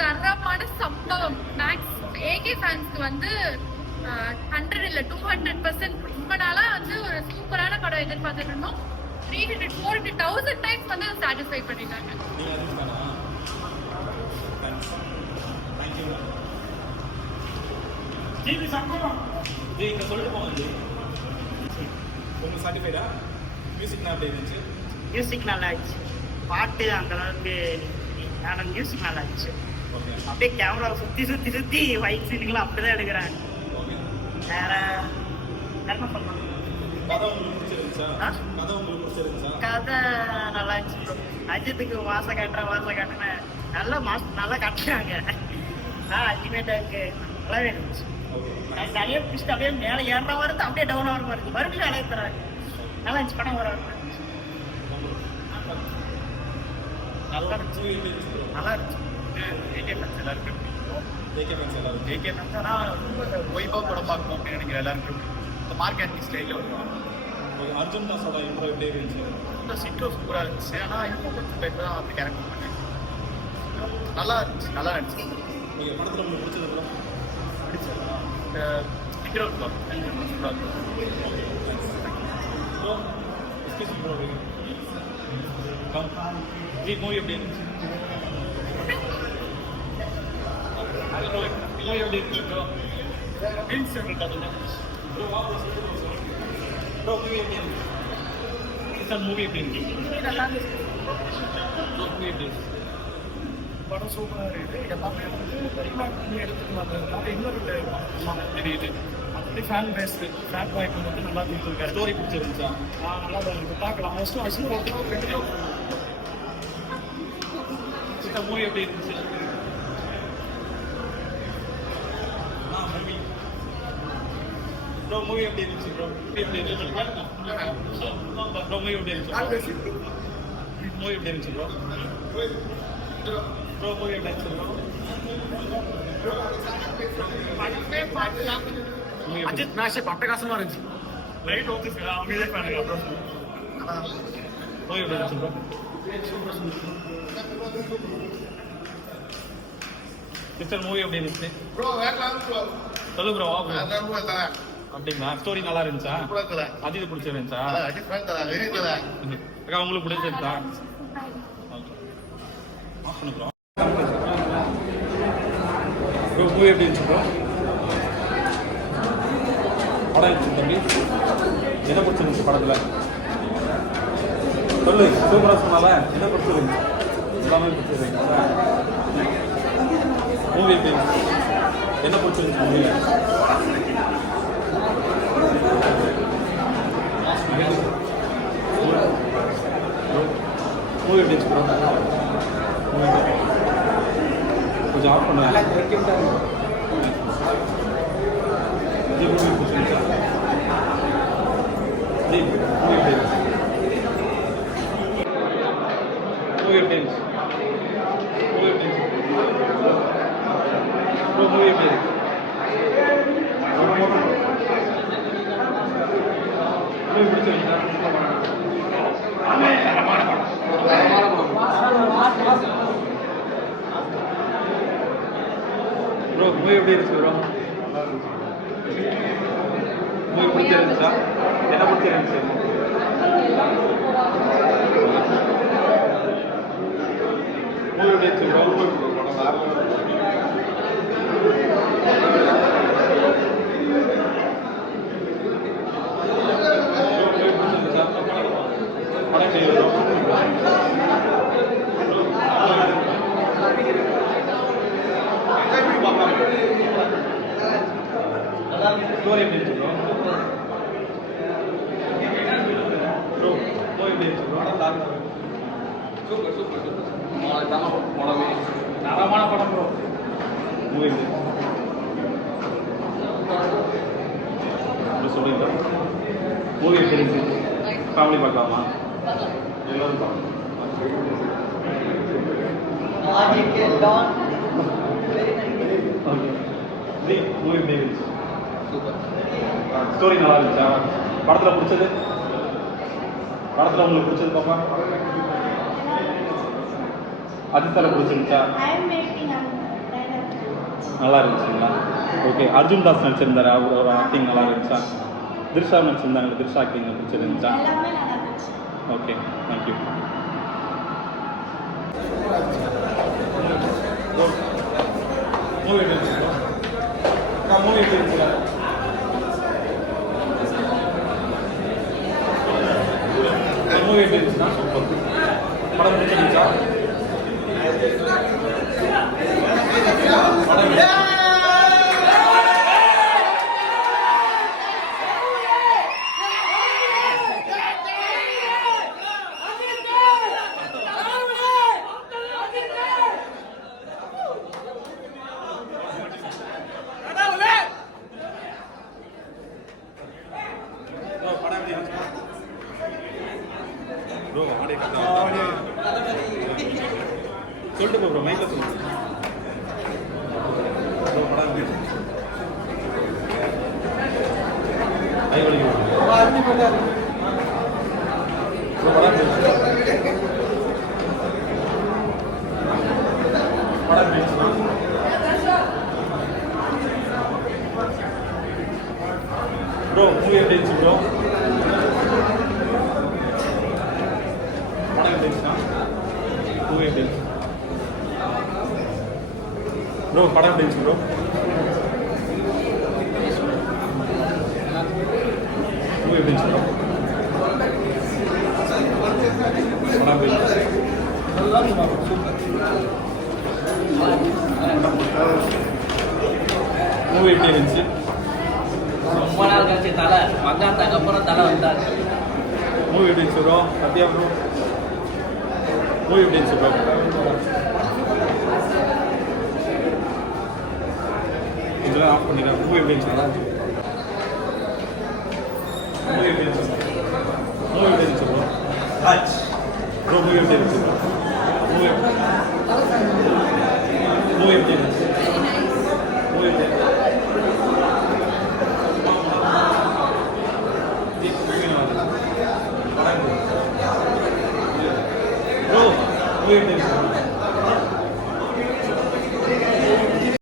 தரமான சம்பவம். Maths AK ஃபேன்ஸ்க்கு வந்து 100 இல்ல 200% ரொம்ப நாளா வந்து ஒரு சூப்பரான படம் எதிர்பார்த்துட்டு இருந்தோம். 300 400 1000 டைம்ஸ் வந்து சாட்டிஸ்ஃபை பண்ணிட்டாங்க. ஜிவி சம்பவம் ஜி இங்க சொல்லிட்டு போங்க. ரொம்ப சாட்டிஸ்ஃபைடா? மியூசிக் நல்லா இருந்துச்சு. மியூசிக் நல்லா இருந்துச்சு. பாட்டு அந்த அளவுக்கு ஆனால் மியூசிக் நல்லா இருந்துச்சு. அப்படியே கேமராவை சுற்றி ஒயிட் சீனுங்களாம் அப்படிதான் எடுக்கிறாங்க. வேற என்ன பண்ணலாம்? கதை நல்லா இருந்துச்சு. அஜித்துக்கு மாசம் காட்டுறேன்னு நல்லா காட்டுறாங்க. அல்டிமேட்டா இருக்கு. நல்லாவே இருந்துச்சு. நிறைய பிடிச்சிட்டு அப்படியே மேலே ஏற வருது, அப்படியே டவுன் ஆகிற மாதிரி இருக்கு. மறுபடியும் அலைய தராங்க. நல்லா இருந்துச்சு. படம் வர நல்லா இருந்துச்சு. ஏகே ஃபேன்ஸ் எல்லாருக்கும் ஒய்பா படம் பார்க்கணும் அப்படின்னு நினைக்கிற எல்லாருக்கும் இந்த மார்க் ஆன்டி ஸ்டைலில் வரும். அர்ஜுன் தாஸோட இன்ட்ரோ எப்படி இருந்துச்சு? இந்த சிட்ரோ சூப்பராக இருந்துச்சு. ஆனால் இப்போ கொஞ்சம் டைப் தான் வந்து கேரக்டர் பண்ணேன். நல்லா இருந்துச்சு. நீங்கள் படத்தில் உங்களுக்கு பிடிச்சது ஹீரோ சூப்பராக மூவி எப்படி இருந்துச்சு? மூவி எப்படி இருந்துச்சு படம் சூப்பராக இருக்குது. எல்லாமே வந்து ரீமேக் பண்ணி எடுத்துட்டு வந்ததுனால இன்னொரு தெரியுது. அப்படி ஃபேன் பேஸ்டு ஃபேன் வாய்ப்பு வந்து நல்லா கொடுத்துருக்காரு. ஸ்டோரி பிடிச்சிருந்துச்சா? நல்லா தான் இருக்குது. பார்க்கலாம். மோஸ்ட்லி அசிங் போட்டு மூவி எப்படி இருந்துச்சு? மூவி எப்படி இருந்துச்சு ப்ரோ? எப்படி இருந்துச்சு ப்ரோ? மூவி எப்படி இருந்துச்சு ப்ரோ? மூவி எப்படி இருந்துச்சு ப்ரோ? அஜித் மேஷ் அட்டகாசமாக இருந்துச்சு. லைட் ஓகே அவங்களே பண்ணுங்க. மூவி எப்படி இருந்துச்சு ப்ரோ? மிஸ்டர் மூவி எப்படி இருந்துச்சு ப்ரோ? சொல்லு ப்ரோ. அப்படிங்களா? ஸ்டோரி நல்லா இருந்துச்சா? அஜித் பிடிச்சிருந்துச்சா? அக்கா உங்களுக்கு பிடிச்சிருந்தா? ப்ரோ மூவி எப்படி இருந்துச்சு ப்ரோ? படம் இருந்துச்சு தம்பி. என்ன பிடிச்சிருந்துச்சு படத்தில்? சொல்லு. சூப்பராக சொன்னால என்ன பிடிச்சிருந்துச்சு? எல்லாமே பிடிச்சிருந்துச்சு. மூவி எப்படி இருந்துச்சு? என்ன பிடிச்சிருந்துச்சு மூவியில்? மூவி எப்படி இருந்துச்சு ப்ரோ? கொஞ்சம் ஆஃப் பண்ண ஜி. மூவி பிடிச்சிருந்துச்சா? ஜி மூவி எப்படி இருந்துச்சு? மூவி எப்படி இருந்துச்சு? மூவி எப்படி இருந்துச்சு ப்ரோ? மூவி எப்படி இருக்கு? மூவி பிடிச்சிருந்துச்சா? ப்ரோ மூவி எப்படி இருந்துச்சு ப்ரோ? மூவி பிடிச்சிருந்துச்சா? என்ன பிடிச்சிருந்துச்சு? மூவி எப்படி இருந்துச்சு ப்ரோ? ஸ்டோரி எப்படி இருந்துச்சு ப்ரோ? ப்ரோ மூவி எப்படி இருந்துச்சு ப்ரோ? சூப்பர் தரமான படம் ப்ரோ. மூவி எப்படி சொல்லுங்க. மூவி எப்படி இருந்துச்சு? ஃபேமிலி பார்க்கலாமா? எல்லாரும் பார்க்கலாம். ஓகே மூவி எப்படி இருந்துச்சு? ஸ்டோரி நல்லா இருந்துச்சா? படத்தில் பிடிச்சது? படத்தில் உங்களுக்கு பிடிச்சது பாப்பா? அஜித் தலை பிடிச்சிருந்துச்சா? நல்லா இருந்துச்சுங்களா? ஓகே. அர்ஜுன் தாஸ் நடிச்சிருந்தாரு, அவரோட ஆக்டிங் நல்லா இருந்துச்சா? திரிஷா நடிச்சிருந்தாங்க, திரிஷா ஆக்டிங் பிடிச்சிருந்துச்சா? Okay, thank you. மூவி எப்படி இருந்துச்சு? மூவி எப்படி இருந்துச்சு? மூவி எப்படி இருந்துச்சுன்னா சூப்பர். படம் பிடிச்சிருந்துச்சா? சொல்லிட்டு ப்ரோ மைக்கில் சொல்லுங்க. ப்ரோ மூவி எப்படி இருந்துச்சு ப்ரோ? படம் எப்படி இருந்துச்சுன்னா மூவி எப்படி இருந்துச்சு ப்ரோ? படம் எப்படி இருந்துச்சு ப்ரோ? மூவி எப்படி இருந்துச்சு ப்ரோ? படம் எப்படி இருந்துச்சு? மூவி எப்படி இருந்துச்சு? ரொம்ப நாள் கழிச்சு தலை மக்காத்தாக்கு அப்புறம் தலை வந்தார். மூவி எப்படி இருந்துச்சு ப்ரோ? சத்யா ப்ரோ மூவி எப்படி இருந்துச்சு ப்ரோ? இதெல்லாம் ஆஃப் பண்ணிக்கலாம். மூவி எப்படி இருந்துச்சு? மூவி எப்படி இருந்துச்சு? மூவி எப்படி இருந்துச்சு ப்ரோ? ப்ரோ மூவி எப்படி இருந்துச்சு? மூவி மூவி எப்படி இருந்துச்சு? மூவி எப்படி இருந்துச்சு? ப்ரோ மூவி எப்படி இருந்துச்சு?